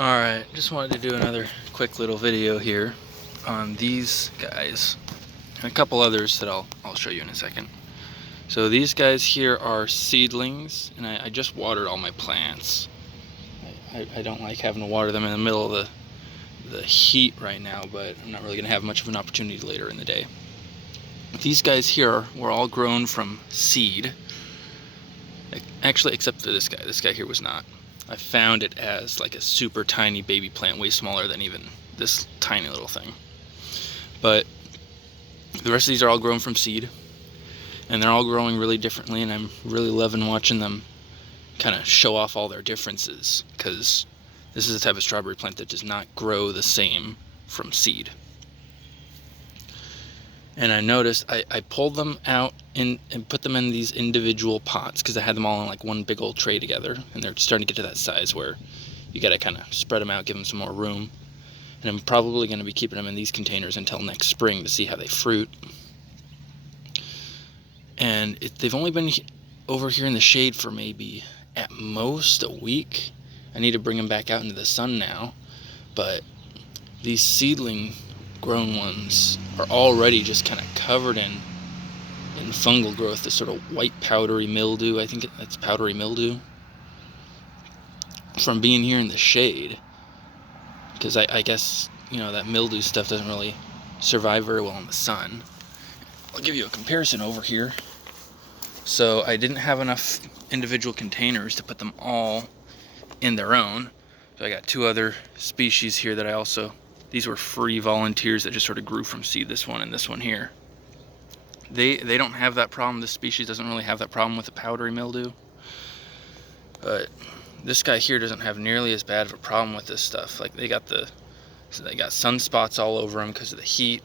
Alright, just wanted to do another quick little video here on these guys and a couple others that I'll show you in a second. So these guys here are seedlings, and I just watered all my plants. I don't like having to water them in the middle of the heat right now, but I'm not really going to have much of an opportunity later in the day. These guys here were all grown from seed. Actually, except for this guy. This guy here was not. I found it as like a super tiny baby plant, way smaller than even this tiny little thing. But the rest of these are all grown from seed, and they're all growing really differently, and I'm really loving watching them kind of show off all their differences, because this is a type of strawberry plant that does not grow the same from seed. And I noticed I pulled them out and put them in these individual pots, because I had them all in like one big old tray together, and they're starting to get to that size where you gotta kind of spread them out, give them some more room. And I'm probably going to be keeping them in these containers until next spring to see how they fruit. And they've only been over here in the shade for maybe at most a week. I need to bring them back out into the sun now, but these seedling grown ones are already just kind of covered in fungal growth, this sort of white powdery mildew. I think it's powdery mildew from being here in the shade, because I guess, you know, that mildew stuff doesn't really survive very well in the sun. I'll give you a comparison over here. So I didn't have enough individual containers to put them all in their own, so I got two other species here that these were free volunteers that just sort of grew from seed, this one and this one here. They don't have that problem. This species doesn't really have that problem with the powdery mildew, but this guy here doesn't have nearly as bad of a problem with this stuff. Like they got sunspots all over them because of the heat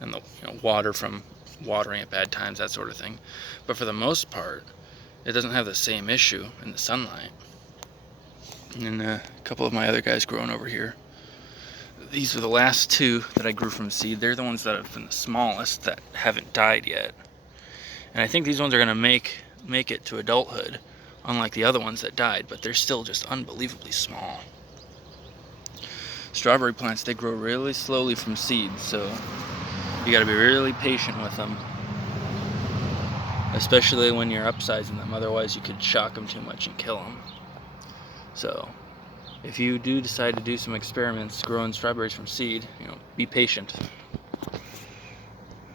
and the water from watering at bad times, that sort of thing. But for the most part, it doesn't have the same issue in the sunlight. And a couple of my other guys growing over here. These were the last two that I grew from seed. They're the ones that have been the smallest that haven't died yet. And I think these ones are going to make it to adulthood, unlike the other ones that died, but they're still just unbelievably small. Strawberry plants, they grow really slowly from seed, so you got to be really patient with them, especially when you're upsizing them. Otherwise, you could shock them too much and kill them. So if you do decide to do some experiments growing strawberries from seed, be patient.